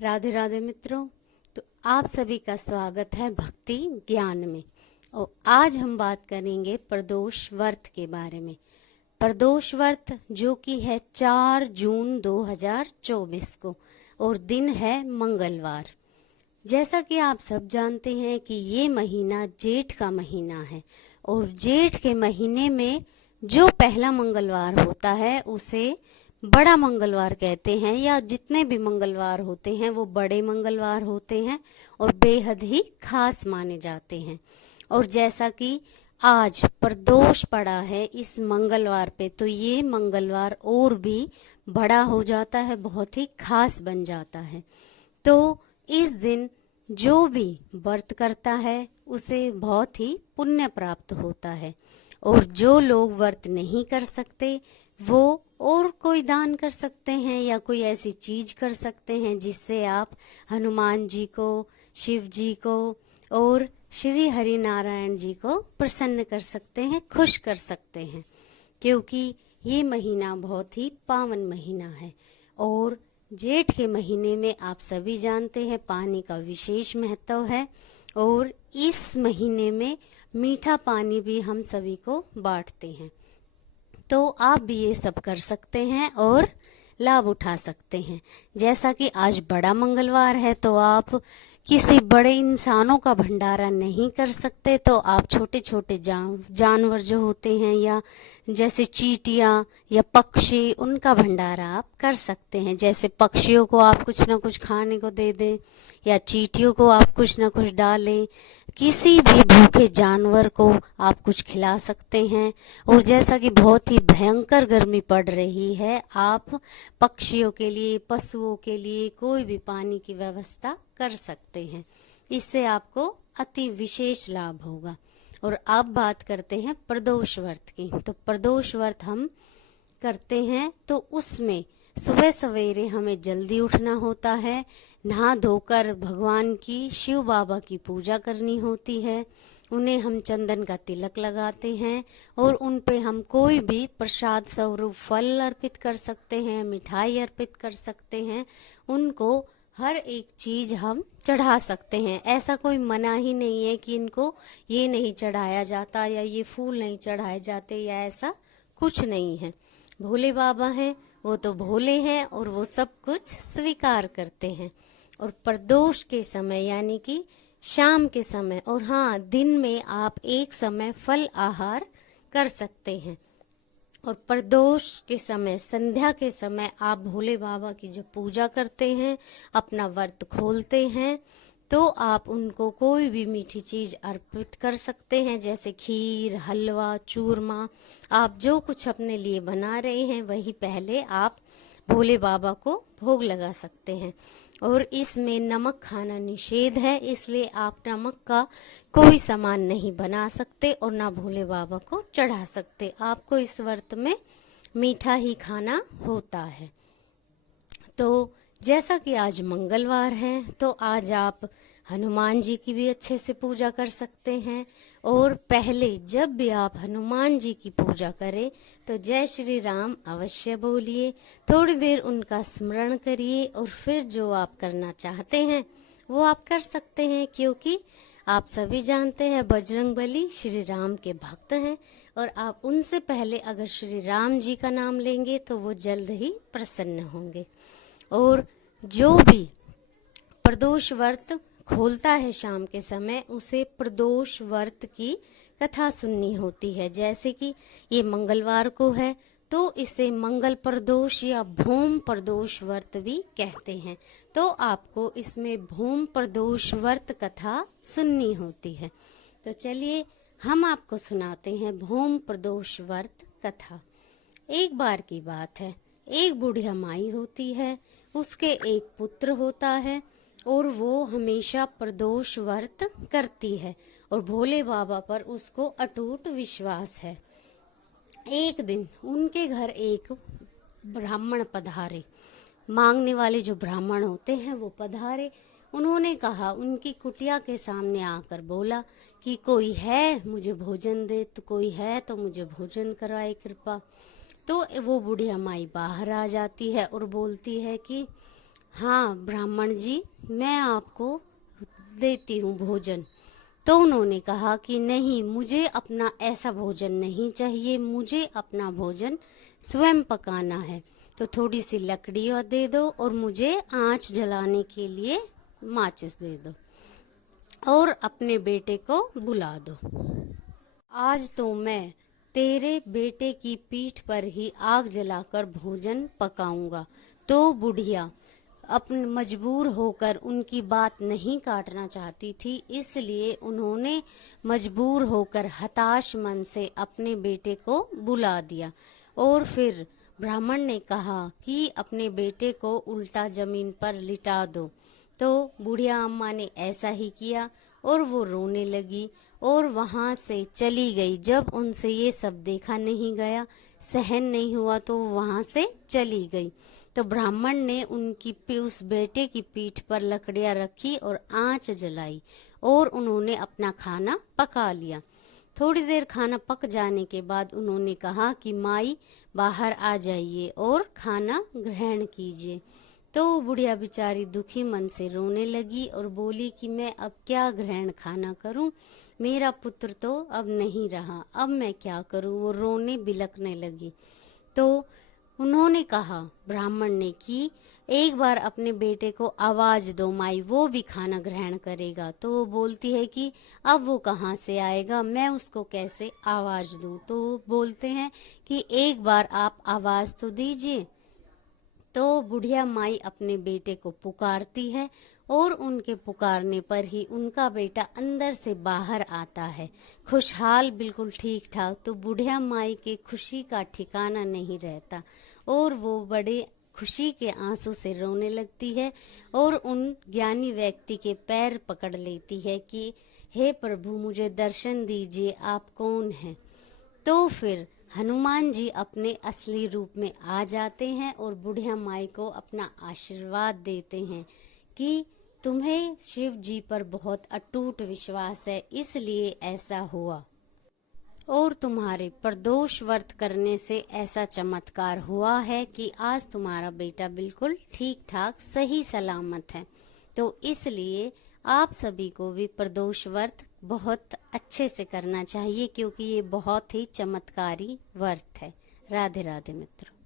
राधे राधे मित्रों। तो आप सभी का स्वागत है भक्ति ज्ञान में। और आज हम बात करेंगे प्रदोष व्रत के बारे में। प्रदोष व्रत जो कि है 4 जून 2024 को और दिन है मंगलवार। जैसा कि आप सब जानते हैं कि ये महीना जेठ का महीना है और जेठ के महीने में जो पहला मंगलवार होता है उसे बड़ा मंगलवार कहते हैं, या जितने भी मंगलवार होते हैं वो बड़े मंगलवार होते हैं और बेहद ही खास माने जाते हैं। और जैसा कि आज प्रदोष पड़ा है इस मंगलवार पे, तो ये मंगलवार और भी बड़ा हो जाता है, बहुत ही खास बन जाता है। तो इस दिन जो भी व्रत करता है उसे बहुत ही पुण्य प्राप्त होता है। और जो लोग व्रत नहीं कर सकते वो और कोई दान कर सकते हैं या कोई ऐसी चीज कर सकते हैं जिससे आप हनुमान जी को, शिव जी को और श्री हरि नारायण जी को प्रसन्न कर सकते हैं, खुश कर सकते हैं, क्योंकि ये महीना बहुत ही पावन महीना है। और जेठ के महीने में आप सभी जानते हैं पानी का विशेष महत्व है और इस महीने में मीठा पानी भी हम सभी को बांटते हैं। तो आप भी ये सब कर सकते हैं और लाभ उठा सकते हैं। जैसा कि आज बड़ा मंगलवार है तो आप किसी बड़े इंसानों का भंडारा नहीं कर सकते, तो आप छोटे छोटे जानवर जो होते हैं या जैसे चींटियां या पक्षी, उनका भंडारा आप कर सकते हैं। जैसे पक्षियों को आप कुछ ना कुछ खाने को दे दें या चींटियों को आप कुछ ना कुछ डालें, किसी भी भूखे जानवर को आप कुछ खिला सकते हैं। और जैसा कि बहुत ही भयंकर गर्मी पड़ रही है, आप पक्षियों के लिए, पशुओं के लिए कोई भी पानी की व्यवस्था कर सकते हैं। इससे आपको अति विशेष लाभ होगा। और अब बात करते हैं प्रदोष व्रत की। तो प्रदोष व्रत हम करते हैं तो उसमें सुबह सवेरे हमें जल्दी उठना होता है, नहा धोकर भगवान की, शिव बाबा की पूजा करनी होती है। उन्हें हम चंदन का तिलक लगाते हैं और उन पे हम कोई भी प्रसाद स्वरूप फल अर्पित कर सकते हैं, मिठाई अर्पित कर सकते हैं। उनको हर एक चीज हम चढ़ा सकते हैं। ऐसा कोई मना ही नहीं है कि इनको ये नहीं चढ़ाया जाता या ये फूल नहीं चढ़ाए जाते, या ऐसा कुछ नहीं है। भोले बाबा हैं, वो तो भोले हैं और वो सब कुछ स्वीकार करते हैं। और प्रदोष के समय यानी कि शाम के समय, और हाँ दिन में आप एक समय फल आहार कर सकते हैं। और प्रदोष के समय, संध्या के समय आप भोले बाबा की जब पूजा करते हैं, अपना व्रत खोलते हैं, तो आप उनको कोई भी मीठी चीज अर्पित कर सकते हैं, जैसे खीर, हलवा, चूरमा। आप जो कुछ अपने लिए बना रहे हैं वही पहले आप भोले बाबा को भोग लगा सकते हैं। और इसमें नमक खाना निषेध है, इसलिए आप नमक का कोई सामान नहीं बना सकते और ना भोले बाबा को चढ़ा सकते। आपको इस व्रत में मीठा ही खाना होता है। तो जैसा कि आज मंगलवार है तो आज आप हनुमान जी की भी अच्छे से पूजा कर सकते हैं। और पहले जब भी आप हनुमान जी की पूजा करें तो जय श्री राम अवश्य बोलिए, थोड़ी देर उनका स्मरण करिए और फिर जो आप करना चाहते हैं वो आप कर सकते हैं, क्योंकि आप सभी जानते हैं बजरंगबली श्री राम के भक्त हैं और आप उनसे पहले अगर श्री राम जी का नाम लेंगे तो वो जल्द ही प्रसन्न होंगे। और जो भी प्रदोष व्रत खोलता है शाम के समय, उसे प्रदोष व्रत की कथा सुननी होती है। जैसे कि ये मंगलवार को है तो इसे मंगल प्रदोष या भूम प्रदोष व्रत भी कहते हैं। तो आपको इसमें भूम प्रदोष व्रत कथा सुननी होती है। तो चलिए हम आपको सुनाते हैं भूम प्रदोष व्रत कथा। एक बार की बात है, एक बुढ़िया माई होती है, उसके एक पुत्र होता है और वो हमेशा प्रदोष व्रत करती है और भोले बाबा पर उसको अटूट विश्वास है। एक दिन उनके घर एक ब्राह्मण पधारे, मांगने वाले जो ब्राह्मण होते हैं वो पधारे। उन्होंने कहा, उनकी कुटिया के सामने आकर बोला कि कोई है मुझे भोजन दे, तो कोई है तो मुझे भोजन कराए कृपा। तो वो बुढ़िया माई बाहर आ जाती है और बोलती है कि हाँ ब्राह्मण जी, मैं आपको देती हूँ भोजन। तो उन्होंने कहा कि नहीं, मुझे अपना ऐसा भोजन नहीं चाहिए, मुझे अपना भोजन स्वयं पकाना है। तो थोड़ी सी लकड़ी और दे दो और मुझे आंच जलाने के लिए माचिस दे दो और अपने बेटे को बुला दो। आज तो मैं तेरे बेटे की पीठ पर ही आग जलाकर भोजन पकाऊंगा। तो बुढ़िया अपन मजबूर होकर उनकी बात नहीं काटना चाहती थी, इसलिए उन्होंने मजबूर होकर हताश मन से अपने बेटे को बुला दिया। और फिर ब्राह्मण ने कहा कि अपने बेटे को उल्टा जमीन पर लिटा दो। तो बुढ़िया अम्मा ने ऐसा ही किया और वो रोने लगी और वहां से चली गई। जब उनसे ये सब देखा नहीं गया, सहन नहीं हुआ, तो वहां से चली गई। तो ब्राह्मण ने उस बेटे की पीठ पर लकड़ियां रखी और आंच जलाई और उन्होंने अपना खाना पका लिया। थोड़ी देर खाना पक जाने के बाद उन्होंने कहा कि माई बाहर आ जाइए और खाना ग्रहण कीजिए। तो बुढ़िया बेचारी दुखी मन से रोने लगी और बोली कि मैं अब क्या ग्रहण खाना करूं, मेरा पुत्र तो अब नहीं रहा, अब मैं क्या करूं। वो रोने बिलखने लगी। तो उन्होंने कहा ब्राह्मण ने कि एक बार अपने बेटे को आवाज दो माई, वो भी खाना ग्रहण करेगा। तो वो बोलती है कि अब वो कहाँ से आएगा, मैं उसको कैसे आवाज दूं। तो बोलते हैं कि एक बार आप आवाज तो दीजिए। तो बुढ़िया माई अपने बेटे को पुकारती है और उनके पुकारने पर ही उनका बेटा अंदर से बाहर आता है, खुशहाल, बिल्कुल ठीक ठाक। तो बुढ़िया माई के खुशी का ठिकाना नहीं रहता और वो बड़े खुशी के आंसू से रोने लगती है और उन ज्ञानी व्यक्ति के पैर पकड़ लेती है कि हे प्रभु, मुझे दर्शन दीजिए, आप कौन हैं। तो फिर हनुमान जी अपने असली रूप में आ जाते हैं और बुढ़िया माई को अपना आशीर्वाद देते हैं कि तुम्हें शिव जी पर बहुत अटूट विश्वास है, इसलिए ऐसा हुआ और तुम्हारे प्रदोष व्रत करने से ऐसा चमत्कार हुआ है कि आज तुम्हारा बेटा बिल्कुल ठीक ठाक सही सलामत है। तो इसलिए आप सभी को भी प्रदोष व्रत बहुत अच्छे से करना चाहिए, क्योंकि ये बहुत ही चमत्कारी व्रत है। राधे राधे मित्रों।